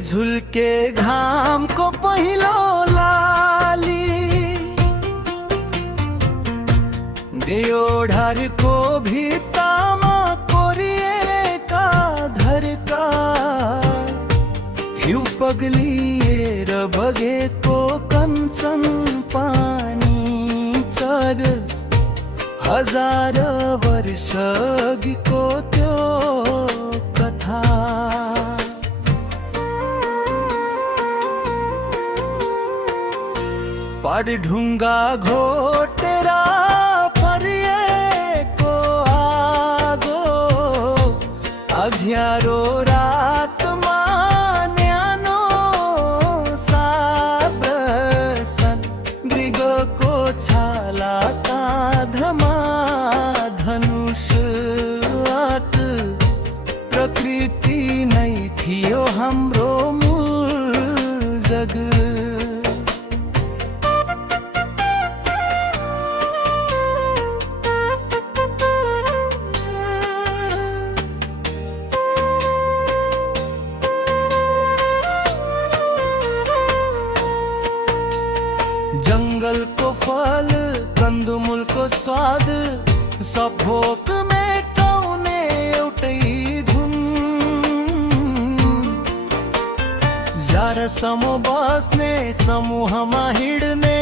झुल्के घाम को पहिलो लाली देयो ढार को भित्तामा कोरिएका धरका हिउँ पग्लिएर बगेको कञ्चन पानी चरस हजार वर्ष अघिको त्यो कथा पहाड ढुङ्गा घोटेर परिएको आगो अँध्यारो रातमा न्यानो साब्रसन मृगको छाला काँधमा धनुष हात प्रकृति नै थियो हाम्रो मूल जग जङ्गलको फल कन्दुमुलको स्वाद सब भोक मेटाउने एउटै धुन जारसम्म बस्ने समूहमा हिँड्ने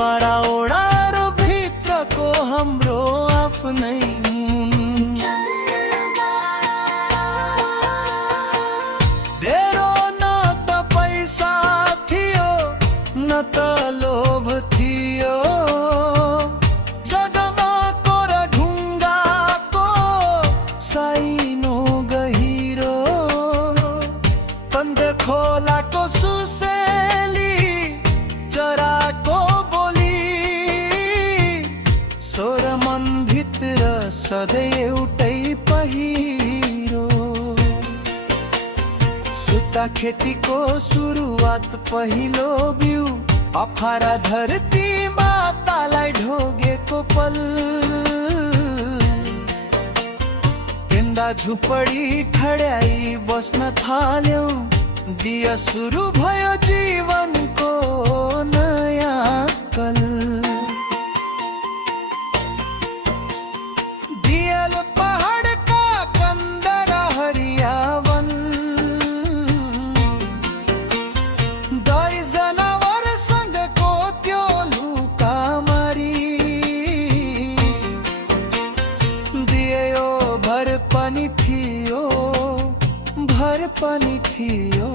बारावडाहरू भित्रको हाम्रो आफ्नै त लोभ थियो जगमा कोर ढुङ्गाको साइनो गहिरो कन्द खोलाको सुसेली चराको बोली स्वर मनभित्र सधैँ एउटै पहिरो सुत्ता खेतीको सुरुवात पहिलो बिउ अफारा धरती मातालाई ढोगेको पल टेन्डा झुपडी ठड्याई बस्न थाल्यौं दिया सुरु भयो जीवनको नयाँ कल दियल पहाडका कन्दर हरियावन भर पनि थियो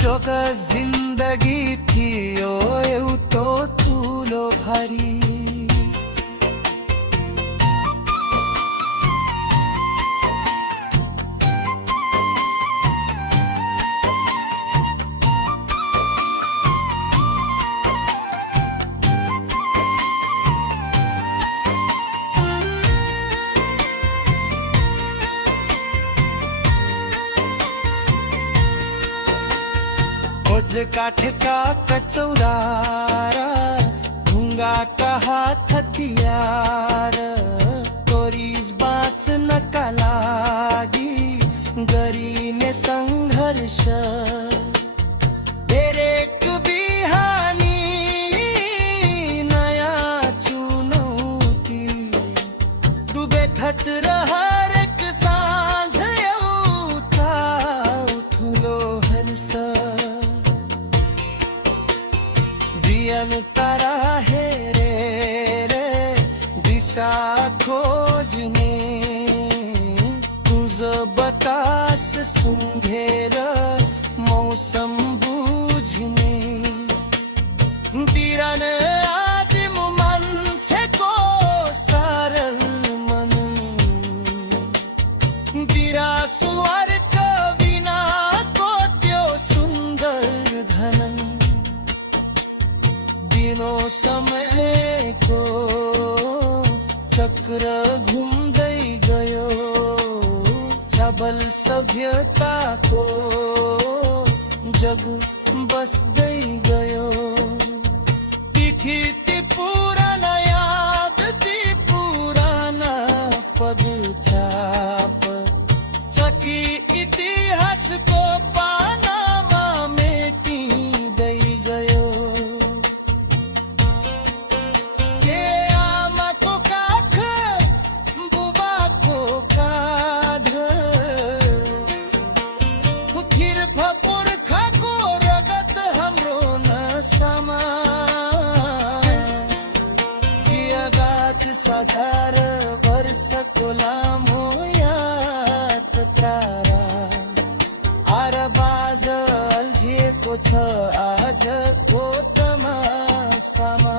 जोग जिन्दगी थियो एउटो ठुलो भरी काठका कचौरा ढुङ्गाका हात हतियार कोरिस बाँच्नका लागि गरिने सङ्घर्ष हरेक बिहानी नयाँ चुनौती डुबे खतरा हरेक साँझ एउटा ठुलो हर्ष तारा हेरेर दिशा खोज्ने तुझ बतास सुँघेर मौसम बुझ्ने तिरन आदिम मान्छेको सरल मन तिरा सुवारका बिनाको त्यो सुन्दर धनन दिनो समयको चक्र घुम्दै गयो छबल सभ्यताको जग बस्दै गयो तिखी ती पुराना याद ती पुराना पद छाप चकी इतिहास 10,000 वर्षको लामो यात्रारा आरबाज अल्झिएको छ आजको तमासामा।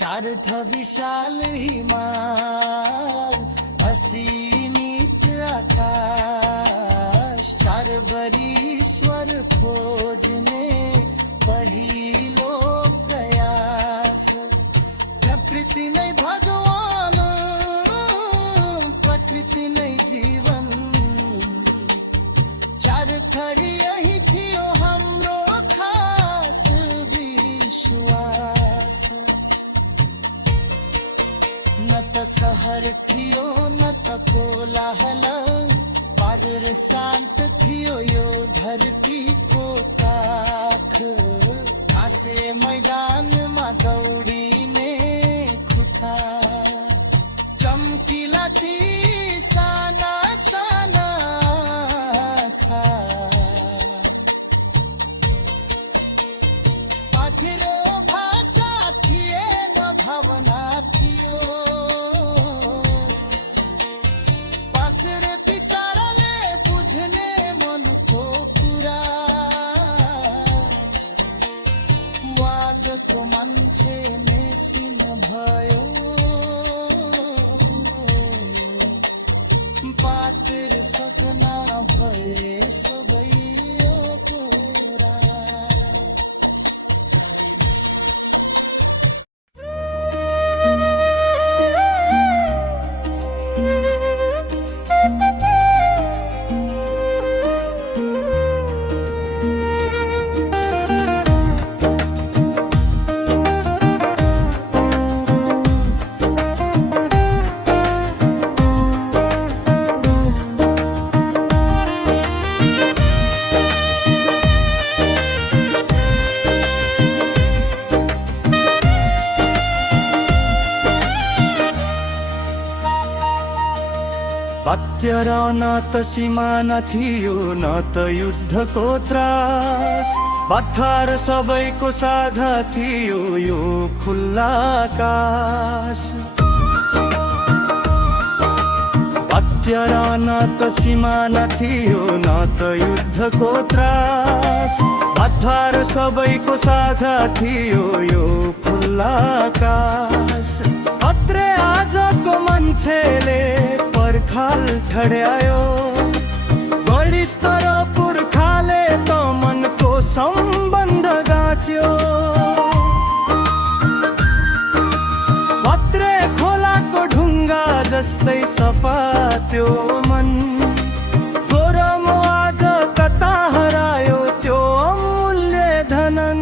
चार विशाल हिमाल असीमित आकाश चार ईश्वर खोज्ने पहिलो प्रयास प्रकृति नै भगवान प्रकृति नै जीवन चार थरी यही थियो हाम्रो खास विश्वास। न त सहर थियो न त कोलाहल पादर शान्त थियो यो धरतीको काख घाँसे मैदानमा दौडिने खुट्टा चम्किला ती साना साना आँखा पाथिरो भाषा थिएन भावना थियो पासेर पिसाराले बुझ्ने मनको कुरा आजको मान्छे मेसिन भयो पातिर सपना भए सबै पुरा। हत्यारा न त सीमा थियो न त युद्धको त्रास पत्थर सबैको साझा थियो यो खुल्ला आकाश। हत्यारा न त सीमा थियो न त युद्धको त्रास पत्थर सबैको साझा थियो यो खुल्ला आकाश। अत्रे आजको मान्छेले पर्खाल ठड्यायो वरिष्ठर पुर्खाले त मनको सम्बन्ध गाँस्यो। पत्रे खोलाको ढुङ्गा जस्तै सफा त्यो मन फोरम आज कता हरायो त्यो अमूल्य धनन।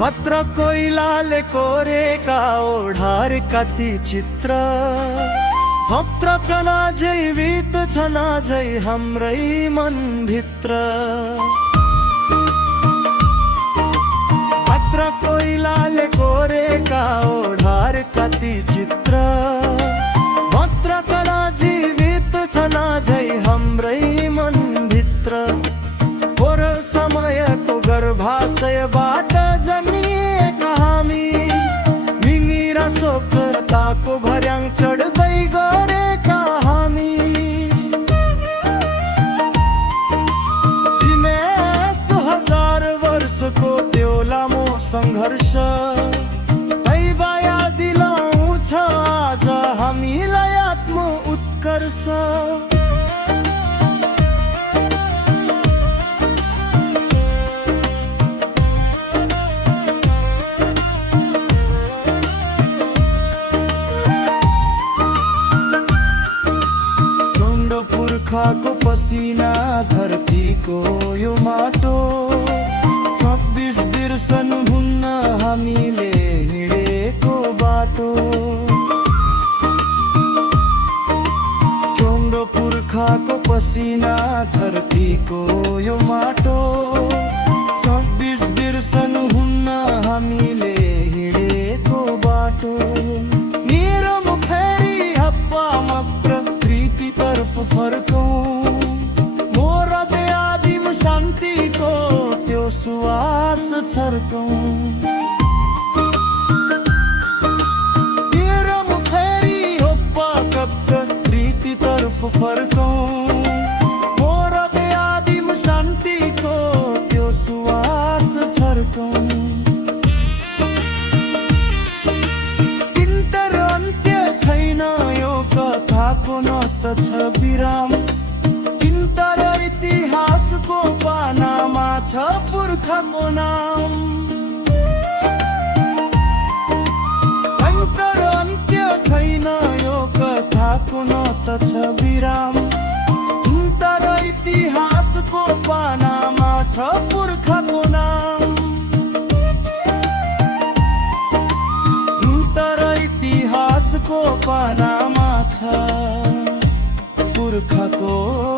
पत्र कोइलाले कोरेका ओढार कति चित्र भक्त कना जैवित छना जै हाम्रै मनभित्र। पत्र कोइलाले कोरेका ओढार कति चित्र भक्त कना जीवित छना जै हाम्रै मनभित्र। पोर समयको गर्भाशयबाट जन्मिएका हामी मिमिरा स्वप्नताको भर्याङ चढ्दै गरेका हामी। तिमे 1000 वर्षको त्यो लामो सङ्घर्ष ऐबाया दिलाउँछ आज हामीलाई आत्म उत्कर्ष। पुर्खाको पसिना धरतीको यो माटो 26 बिर्सन हुन्न हामीले हिँडेको बाटो चोम्रो पुर्खाको पसिना धरतीको यो माटो 26 बिर्सन हुन्न हामीले हिँडेको बाटो मेरो मुखेरी हप्पा मात्र कृतितर्फ फर्कौँ मोर आदिम शान्तिको त्यो सुवास छर्कौँ मेरो मुखेरी हप्पा मात्र कृतितर्फ फर्कौँ मोर आदिम शान्तिको त्यो सुवास छर्कौँ कथाको न त छ विराम किन्तर इतिहासको पानामा छ पुर्खाको नाम अन्तर अन्त्य छैन यो कथाको न त छ विराम किन्तर इतिहासको पानामा छ पुर्खाको नाम इतिहासको पानामा छ पुर्खाको